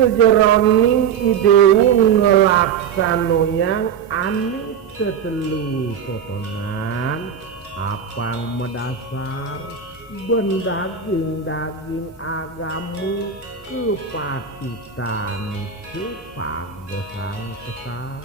sejeroning idewu ngelaksanoyang anu tetelu sotonan apang medasar bendaging-daging agamu kepatitan kepagosan kesan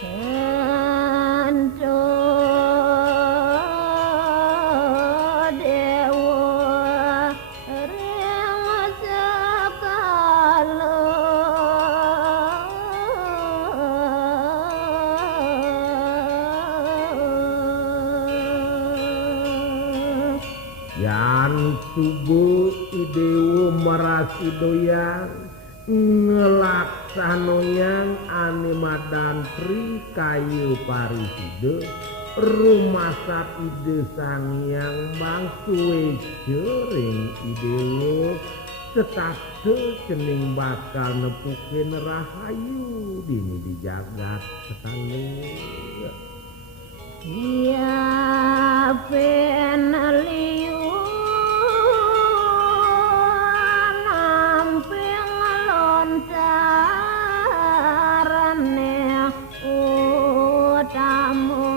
Santo Dewa Reng Sekala Yan subuh idewu merasi doyan ngelaksanoyang animadan tri kayu pariside rumah sak ide sangyang bangsuwe jering idewu setate cening bakal nepukin rahayu dini di jagat setanggung Ya penaliu namping lontarane utamu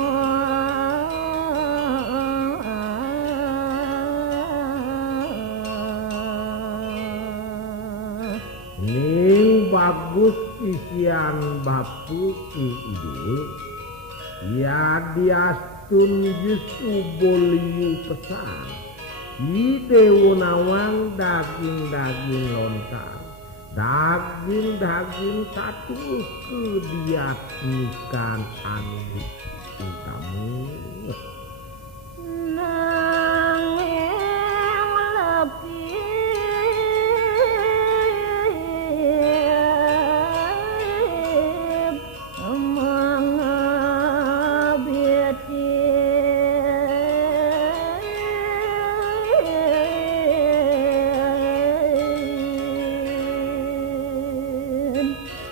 ning bagus isian bapu ki ide ya diastun justru boliu pesan idewu nawang daging-daging lontar daging-daging satu kediasnikan anu utamu nanging lekip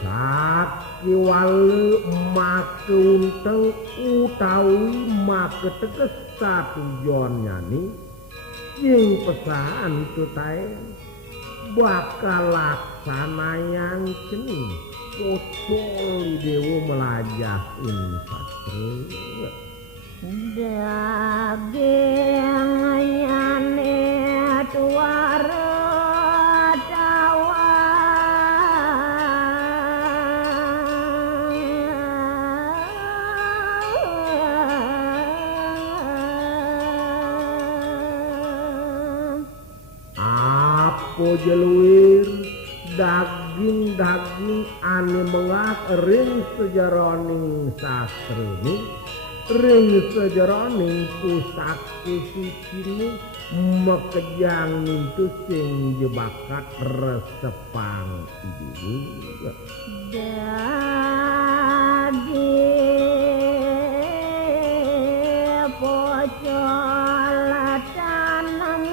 Saki wale make unteng utawi make teges tujuannya nih yang pesan tutai bakal laksana yang cening pocol dewa melajah ini satre daging yane tuara Apo jeluir daging-daging ane mengak ring sejeroning sastrene ring sejeroning pusaka sucine mekejang itu sing jebakat resepang iki daging pocol tanam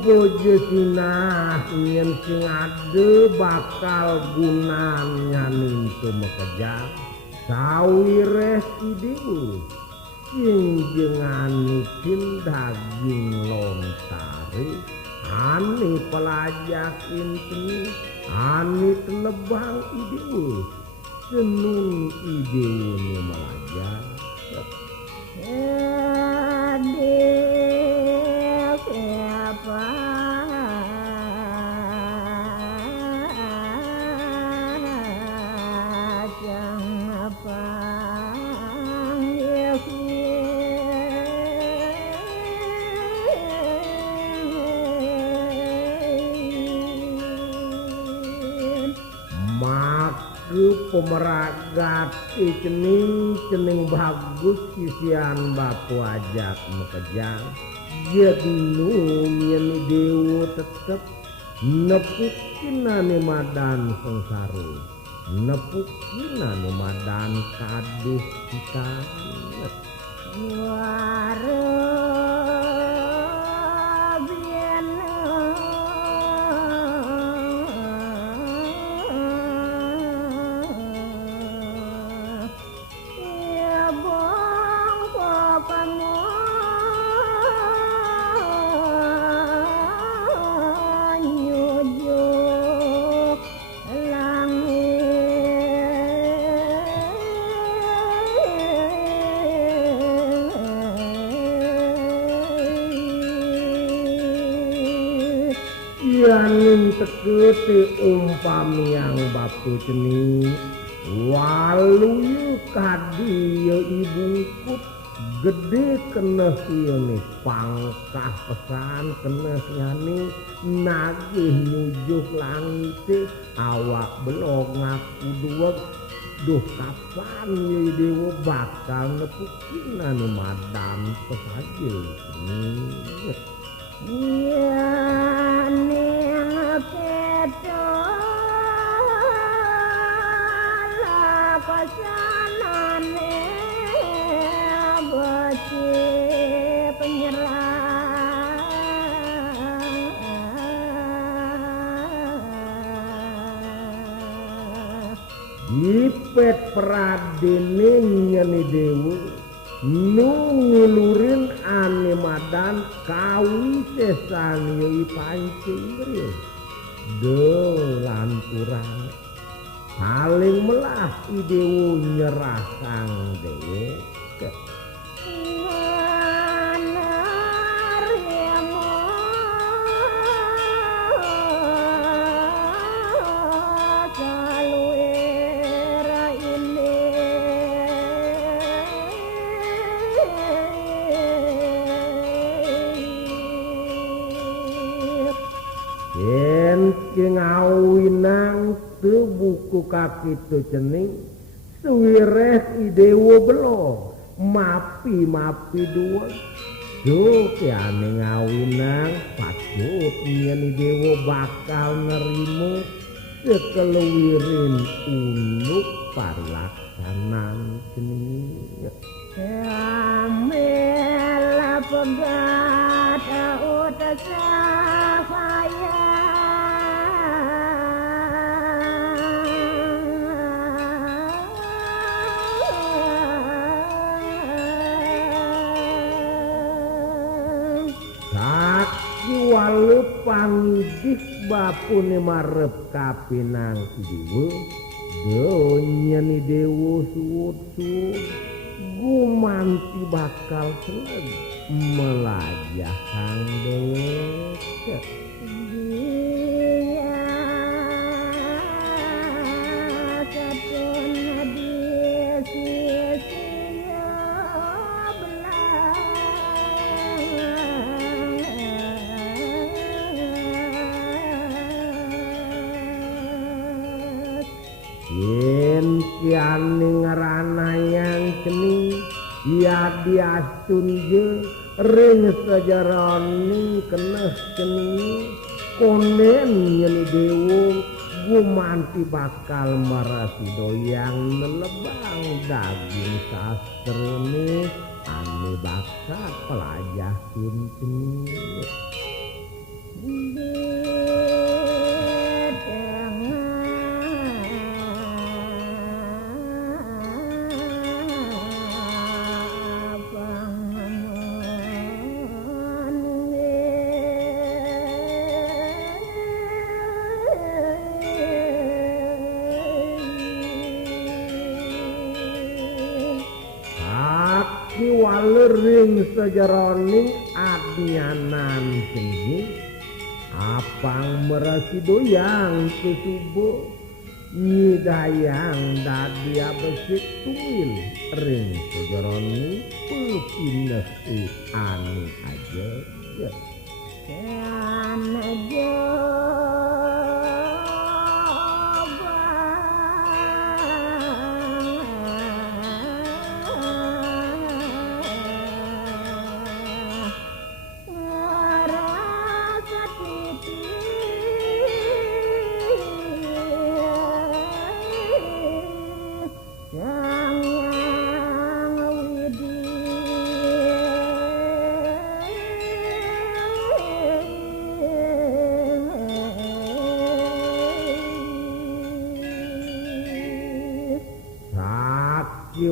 Bojesina ingin sing ade bakal gunanya nintu mekejang sawires idewu sing jenganikin daging lontari ani pelajak inti ani telebang idewu senun idewu ni melajak siapa apa Maku pemeragat cening bagus isian bapu ajak mekejang jednu nyeni dewa tetep nepukin ane madan sengsaru nepukin ane madan kaduh kita Yaning tekete umpami yang batu cening walu kadi ibungkut gede keneh nih pangkah pesan keneh yani nagih nyujuh langit awak belok ngaku dua duh kapan ye dewa bakal nepukin anu madan pesaje ini yaning keto lakosanane beci penyerang Dipet pradene nyeni dewa nu ngulurin ane madan kawi sesani pancing brio de lanturan paling melah idewo nyerah sang dewe ngawinang tu buku kaki tu cening suwireh idewo belo mapi dua do kiane ngawinang patut nyen idewo bakal nerimo sekeluwirin unuk parlaksanan cening Amela pegata utasa saya walau panggih bapune marep kapinang dewa donya ni dewa suwut-suwut gumanti bakal seneng melajah sang dewa dia satun di sisinya yen kiane ngerana yang cening ya diasun je ring sejarani keneh cening konen yen dewo gumanti bakal marasi doyang nelebang daging sastrene ane bakal pelajahin cening walering sejaroning adnyanan sini apang merasi doyang kesubuh nyidayang dadia besik tuil ring sejaroning pepineh ane aja ya aja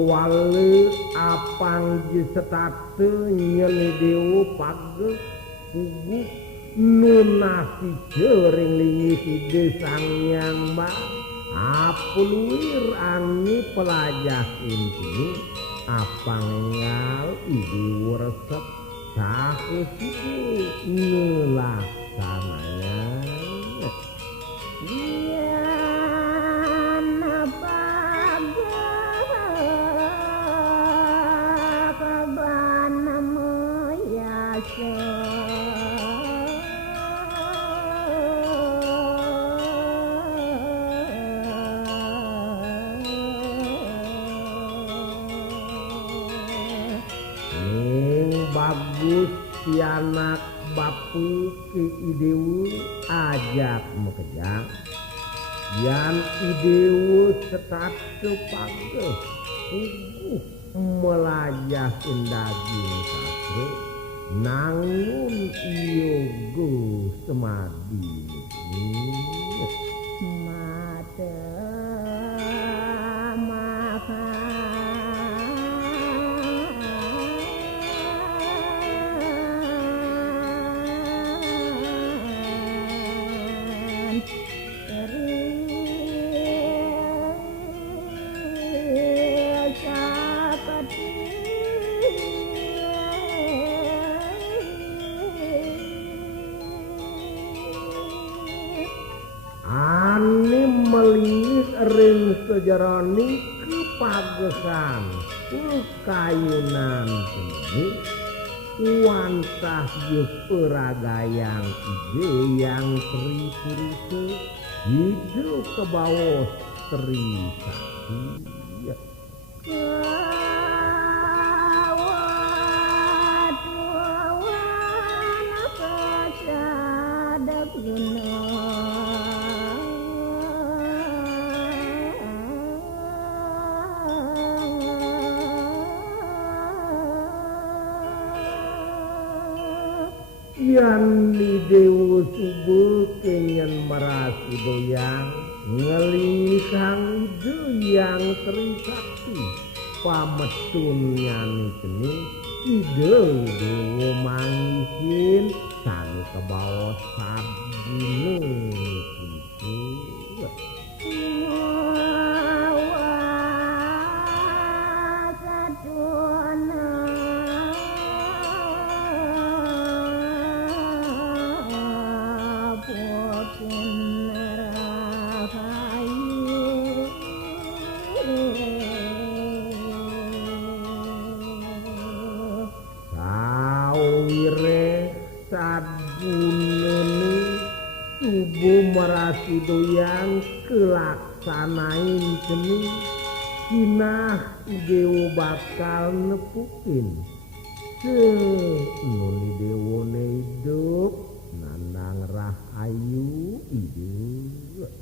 wale apang setate nyeli dewa page kubu nunasi jering lingi side sang yang mbak apuluir ani pelajah inti apang ngal ibu resep sahu siku ngelaksananya anak Bapu ke Idewu ajak mekejang yan Idewu setat kepage puguh melajah daging satre nangun yogo semadi mate melingis ring sejarani kepagesan kayunan seni wantah ye peragayang ide yang tri-purise hidup ke bawah tri-sakti yan di Dewa subuh kenyan merasi doyang ngelingi kang ide yang trisakti pametun nyani keni ide Dewa mangisin sani ke bawah sabune subuh merasi doyang kelaksanain keni kinah Dewa bakal nepukin senuni Dewa hidup nandang rahayu hidup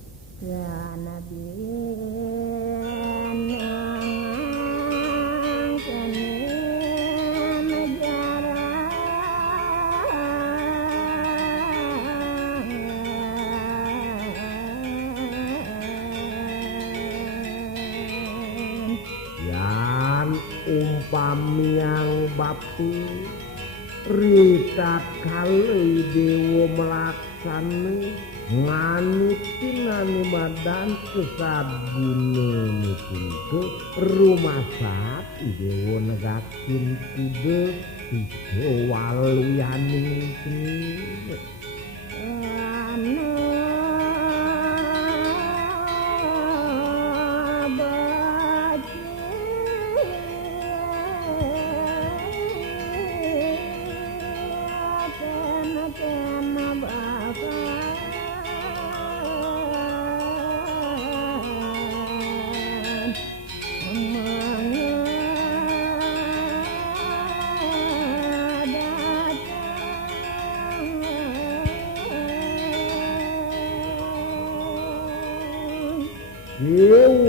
umpamiang Bapu ritat kali Dewa melaksana nganutinani badan kesabune ke rumah sakit Dewa negakin kude itu waluyani sini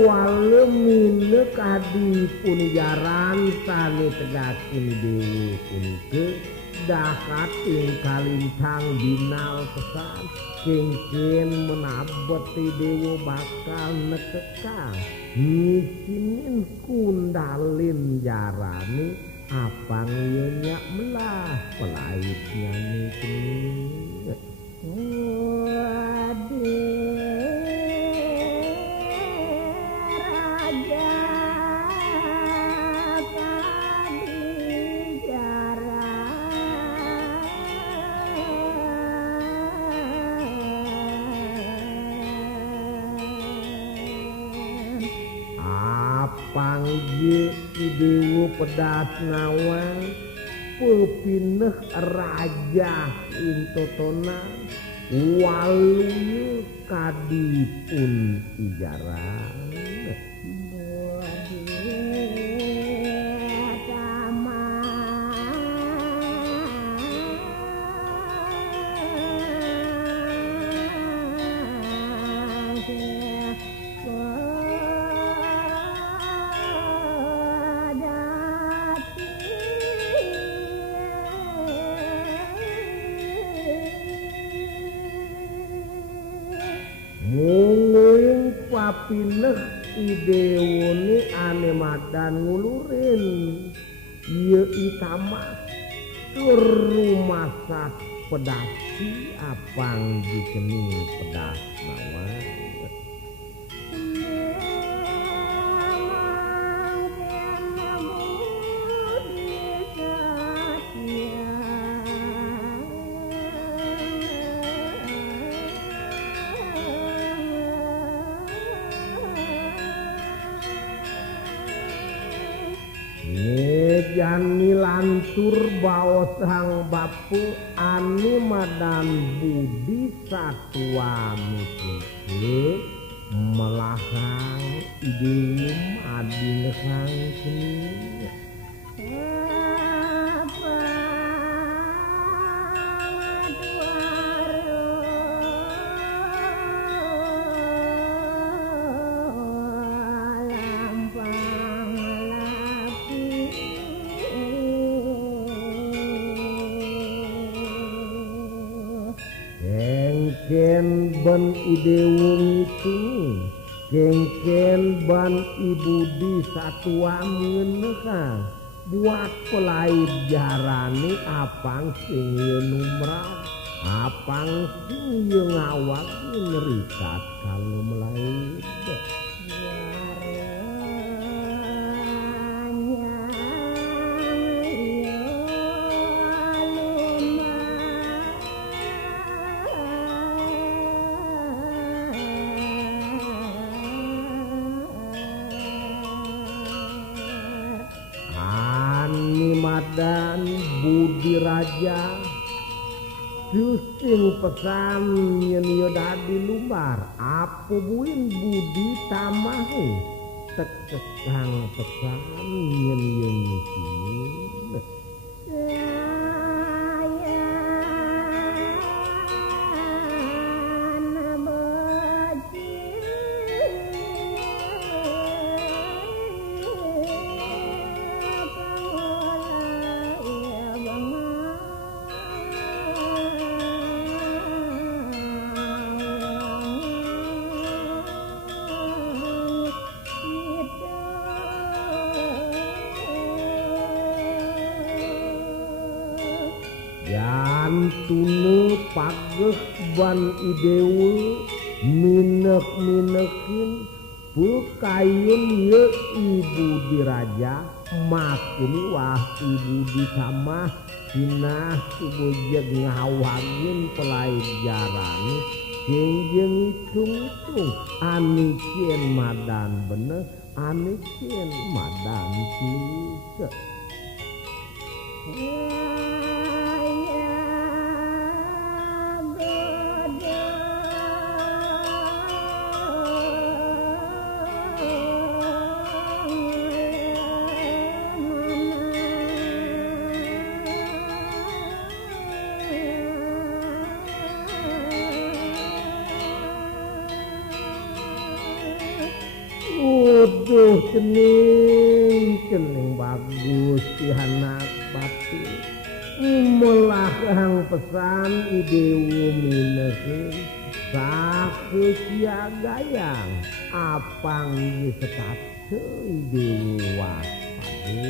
walemine kadi pun jaran tani tegakin Dewa punike dakat ing kalintang binal pesan kengken menabeti Dewa bakal nekekang ngicinin kundalin jarani apang nyenyak melah pelaitnya nih panggi Dewa pedas ngawang pepineh raja intotona waluyu kadipun ijaran pineh ideuni ane madan ngulurin ieu itamah keur rumasak pedasi apang dikening pedas nawan Jani lantur baos sang bapu anu madan budi satwa mikuke melahang ideum adi nekang kini Kengken ban ideung itu kengken ban ibu di satwa mengeneka buat pelajarane apang sing numrah apang sing ngawak ngerikat kalau melayu dan budi raja Jusing pesan yen yo dadi lumbar apa buin budi tamahu tekekang pesan yen yo ngisi tunu pageh ban idewe minek-minekin pekayun ye ibu diraja makumi wah ibu disamah sinah subujeg ngawagin pelajaran jengjeng hitung-hitung anicien madan bener anicien madan sisa cening bagus si anak batu melahang pesan idewu minesin saku siagayang apang disetat idewu waspadu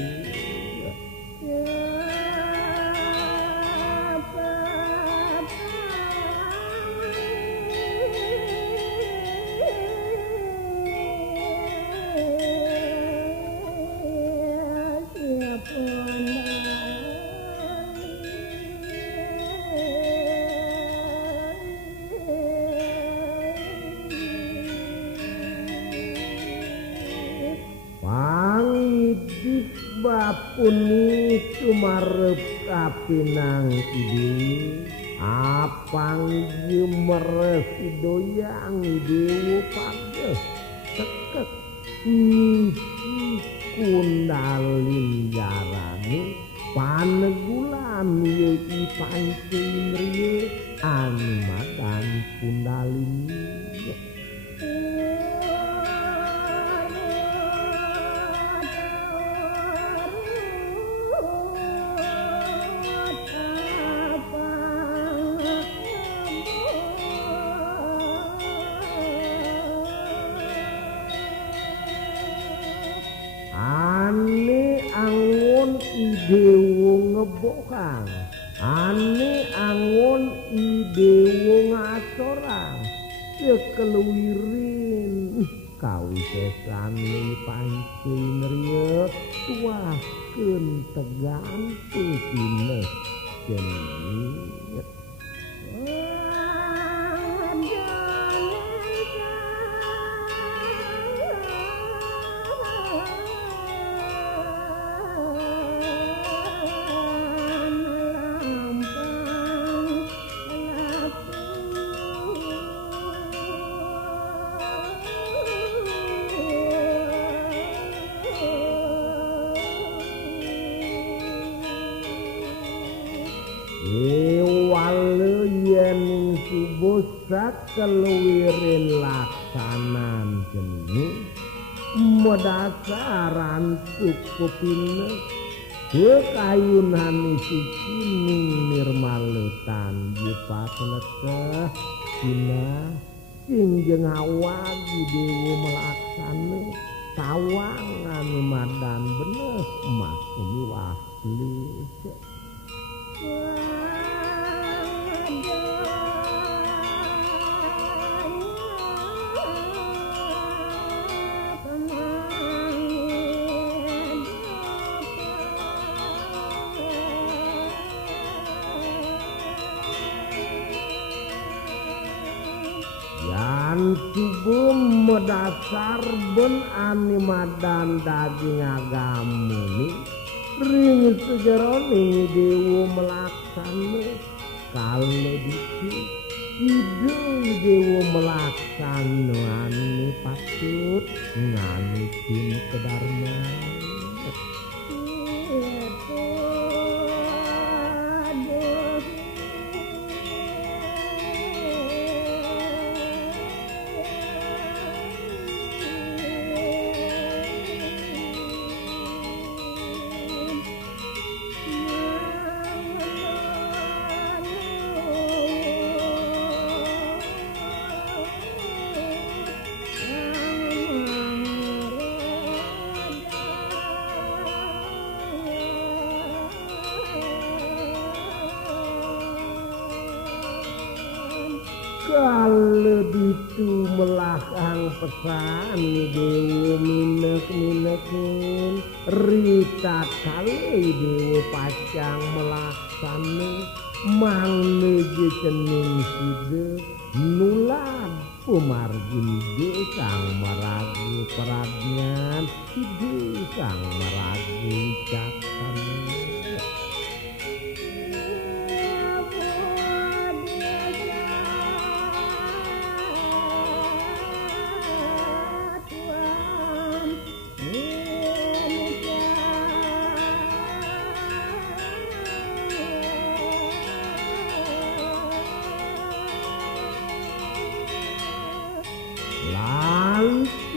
Bapuni sumarep kapinang idi apang jemeres doyang dewa pageh tekek isi kundalin jarani panegulan yei pancindriye anu madan kundalin kang ane angon idewo ngasorang sekeluwirin kawisesane pancing rieu tuahkeun tegan putine jenenge waleyening subuh keluwirin laksanan jenuh medasaran cukupine kekayunan sikining nirmalutan dipatleteh cina singjeng awagi dewa melaksana tawangan madan bener makumi wahli Subum medasar ben animadan daging agamuni ring sejeroning dewa melaksana kalau dicu hidup dewa melaksana anu patut nganutin kedarman kalau ditu melakang pesan dewa minek-minekin rita kali dewa pacang melaksana mangneje cening side nulad pemargin sang maragi peradnyan side sang maragi cakan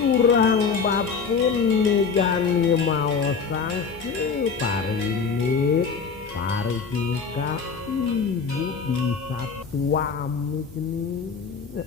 Surang bapun nigani mau sangsi parinit parika ibu di satu amit nih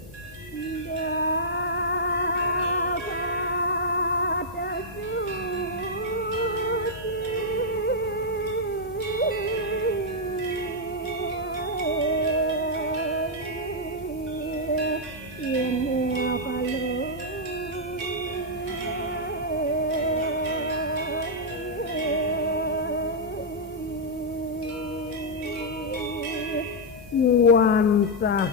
wantah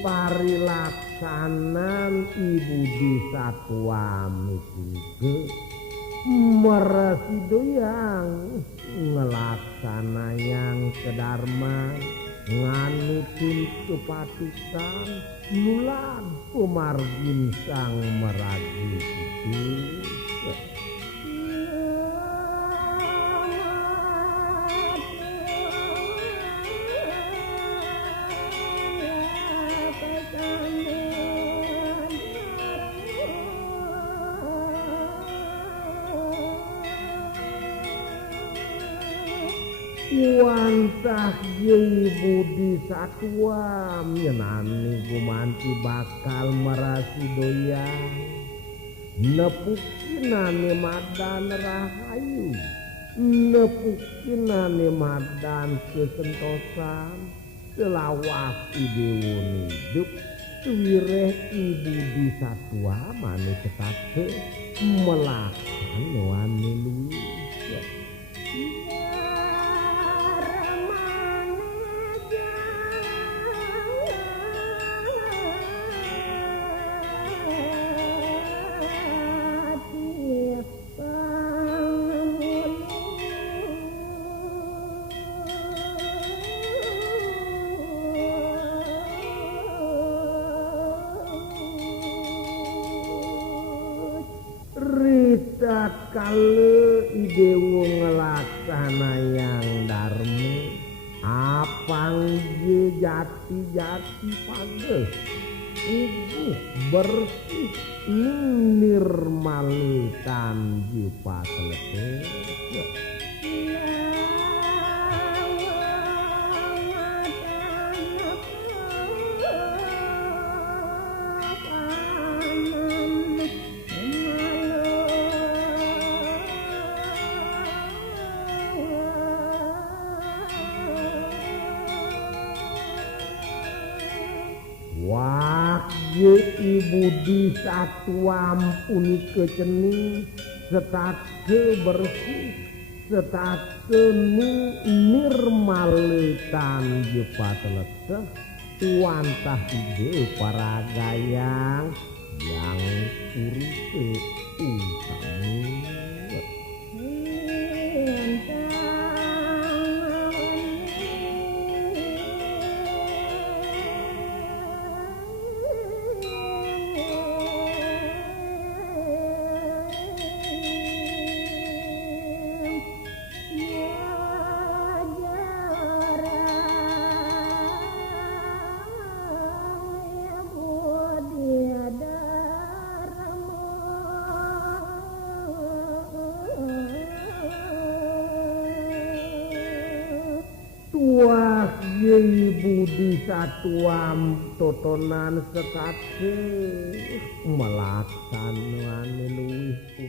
parilaksanan ibu di satu amit itu meresido yang ngelaksana yang kedarma nganutin kepatusan nulan pemargin sang meragi itu wantah ibu di satwa nyenani gumanti bakal merasi doyan nepukinane madan rahayu nepukinane madan kesentosan selawas idewoni hidup wireh ibu di satwa mane tetap melaksanakan luwih kale idewo ngelaksana yang dharma apang jati pages uguh bersih nirmalitan jipa selete ibu di satwa ampuni kecening setate bersih setate nirmalitan jepat leseh wantah ide para gayang yang urute utami budi satuam totonan sekate melaksanakan luwih